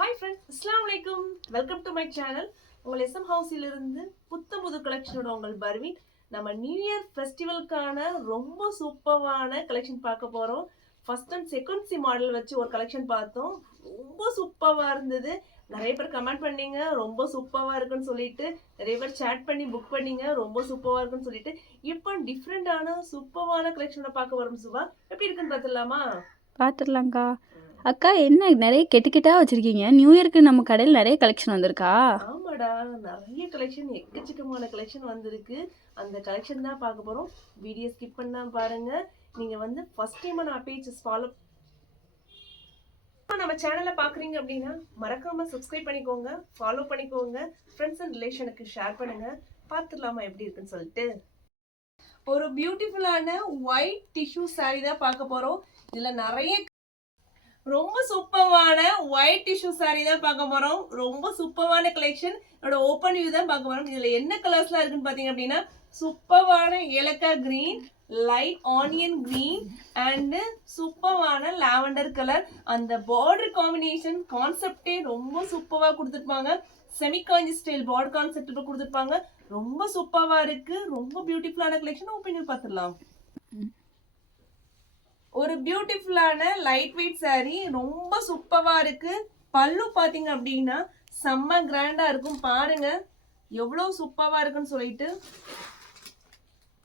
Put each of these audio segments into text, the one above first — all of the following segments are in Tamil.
ஹாய் ஃப்ரெண்ட்ஸ் அஸ்லாம் வலைக்கும் வெல்கம் டு மை சேனல் உங்கள் எஸ்எம் ஹவுஸிலிருந்து புத்த புது கலெக்ஷனோட உங்கள் பர்வீன். நம்ம நியூ இயர் ஃபெஸ்டிவலுக்கான ரொம்ப சூப்பரான கலெக்ஷன் பார்க்க போகிறோம் first and second C model வச்சு ஒரு கலெக்ஷன் பார்த்தோம். ரொம்ப சூப்பராக இருந்தது. நிறைய பேர் கமெண்ட் பண்ணீங்க. ரொம்ப சூப்பராக இருக்குன்னு சொல்லிட்டு நிறைய பேர் சேட் பண்ணி புக் பண்ணீங்க. ரொம்ப சூப்பராக இருக்குன்னு சொல்லிட்டு இப்போ டிஃப்ரெண்டான சூப்பரான கலெக்ஷனை பார்க்க வரோம் சுபா. எப்படி இருக்குன்னு பார்த்துடலாமா? பார்த்துடலாங்க்கா அக்கா என்ன நிறைய கெட்டு கெட்டா வச்சுருக்கீங்க. நியூ இயர்க்கு நம்ம கடையில் நிறைய கலெக்ஷன் வந்திருக்கா? ஆமாடா. நிறைய கலெக்ஷன் எக்கச்சக்கமான கலெக்ஷன் வந்திருக்கு. அந்த கலெக்ஷன் தான் பார்க்க போறோம். வீடியோ ஸ்கிப் பண்ணா பாருங்க. நீங்க வந்து ஃபர்ஸ்ட் டைம் நான் பேஜஸ் ஃபாலோ நம்ம சேனலை பாக்குறீங்க அப்படின்னா மறக்காமல் சப்ஸ்கிரைப் பண்ணிக்கோங்க. ஃபாலோ பண்ணிக்கோங்க. ஃப்ரெண்ட்ஸ் அண்ட் ரிலேஷனுக்கு ஷேர் பண்ணுங்க. பார்த்துடலாமா எப்படி இருக்குன்னு சொல்லிட்டு. ஒரு பியூட்டிஃபுல்லான ஒயிட் டிஷ்யூ saree தான் பார்க்க போறோம். இதில் நிறைய ரொம்ப சூப்பரான ஒயிட் டிஷ்யூ சாரீ தான் பார்க்க போகிறோம் ரொம்ப சூப்பரான கலெக்ஷன் என்னோட ஓப்பன் வியூ தான் பார்க்க போகிறோம் இதில் என்ன கலர்ஸ்லாம் இருக்குன்னு பார்த்தீங்க அப்படின்னா சூப்பரான ஏலக்காய் green light onion green and சூப்பரான லாவெண்டர் கலர் அந்த பார்டர் காம்பினேஷன் கான்செப்டே ரொம்ப சூப்பராக கொடுத்துருப்பாங்க. செமிகாஞ்சி ஸ்டைல் பார்டர் கான்செப்ட் கொடுத்துருப்பாங்க. ரொம்ப சூப்பராக இருக்குது ரொம்ப பியூட்டிஃபுல்லான கலெக்ஷன் ஓப்பன் வியூ பார்த்துடலாம். ஒரு பியூட்டிஃபுல்லான லைட் வெயிட் saree ரொம்ப சூப்பராக இருக்கு. பல்லு பார்த்தீங்க அப்படின்னா செம்ம கிராண்டாக இருக்கும். பாருங்க எவ்வளோ சூப்பராக இருக்குன்னு சொல்லிட்டு.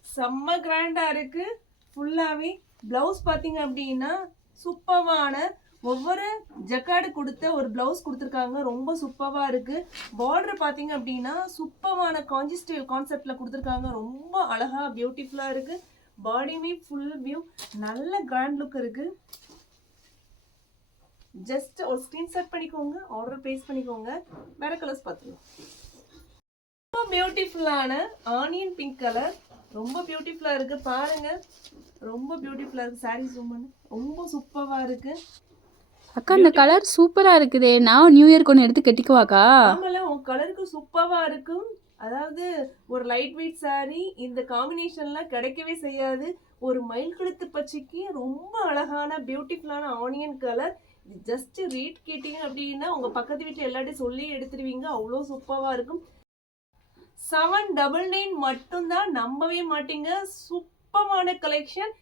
செம்ம கிராண்டாக இருக்கு. ஃபுல்லாகவே ப்ளவுஸ் பார்த்தீங்க அப்படின்னா சூப்பரான ஒவ்வொரு ஜக்காடு கொடுத்த ஒரு ப்ளவுஸ் கொடுத்துருக்காங்க. ரொம்ப சூப்பராக இருக்குது பார்டர் பார்த்தீங்க அப்படின்னா சூப்பரான காஞ்சி ஸ்டைல் கொடுத்துருக்காங்க. ரொம்ப அழகாக பியூட்டிஃபுல்லாக இருக்குது பாடியுமே ஃபுல் வியூ நல்ல கிராண்ட் லுக் இருக்கு. ஜஸ்ட் ஒரு ஸ்கிரீன்ஷாட் பண்ணிக்கோங்க ஆர்டர் பேஸ் பண்ணிக்கோங்க. வேற கலர்ஸ் பார்த்துக்கலாம். ரொம்ப பியூட்டிஃபுல்லான ஆனியன் பிங்க் கலர் ரொம்ப பியூட்டிஃபுல்லா இருக்கு. பாருங்க. ரொம்ப பியூட்டிஃபுல்லா இருக்கு. சாரி ஜூம் பண்ணு. ரொம்ப சூப்பரா இருக்கு. அக்கா இந்த கலர் சூப்பராக இருக்குதே. நான் நியூ இயர்க்கு ஒன்று எடுத்து கட்டிக்குவாக்கா? ஆமால உன் கலருக்கு சூப்பரா இருக்கும். அதாவது ஒரு லைட் வெயிட் saree இந்த காம்பினேஷன்லாம் கிடைக்கவே செய்யாது. ஒரு மயில் கழுத்து பச்சைக்கு ரொம்ப அழகான பியூட்டிஃபுல்லான ஆனியன் கலர் இது ஜஸ்ட் ரேட் கேட்டீங்க அப்படின்னா உங்கள் பக்கத்து வீட்டில் எல்லாத்தையும் சொல்லி எடுத்துருவீங்க. அவ்வளோ சூப்பராக இருக்கும். செவன் டபுள் நைன் மட்டும்தான் நம்பவே மாட்டீங்க. சூப்பமான கலெக்ஷன்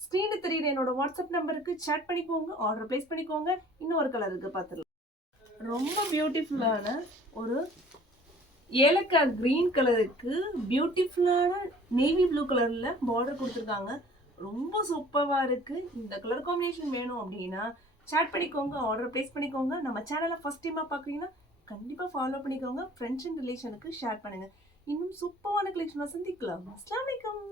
ஸ்க்ரீனில் தெரியுற என்னோட வாட்ஸ்அப் நம்பருக்கு சேட் பண்ணிக்கோங்க. ஆர்டர் ப்ளேஸ் பண்ணிக்கோங்க. இன்னொரு கலருக்கு பார்த்துடலாம். ரொம்ப பியூட்டிஃபுல்லான ஒரு ஏலக்காய் கிரீன் கலருக்கு பியூட்டிஃபுல்லான நேவி ப்ளூ கலரில் பார்டர் கொடுத்துருக்காங்க. ரொம்ப சூப்பராக இருக்குது இந்த கலர் காம்பினேஷன் வேணும் அப்படின்னா சேட் பண்ணிக்கோங்க ஆர்டர் ப்ளேஸ் பண்ணிக்கோங்க. நம்ம சேனலை ஃபஸ்ட் டைமாக பார்க்குறீங்கன்னா கண்டிப்பாக ஃபாலோ பண்ணிக்கோங்க. ஃப்ரெண்ட்ஸ் அண்ட் ரிலேஷனுக்கு ஷேர் பண்ணுங்கள் இன்னும் சூப்பரான கலெக்ஷனை சந்திக்கலாம். அஸ்லாம் வலைக்கம்